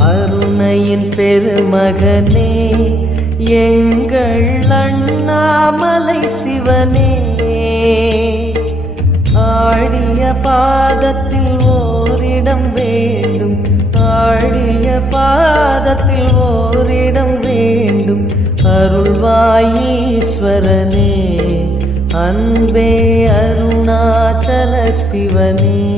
அருணையின் பெருமகனே எங்கள் அண்ணாமலை சிவனே, ஆடிய பாதத்தில் ஓரிடம் வேண்டும், ஆடிய பாதத்தில் ஓரிடம் வேண்டும். அருள்வாயீஸ்வரனே, அன்பே அருணாச்சல சிவனே.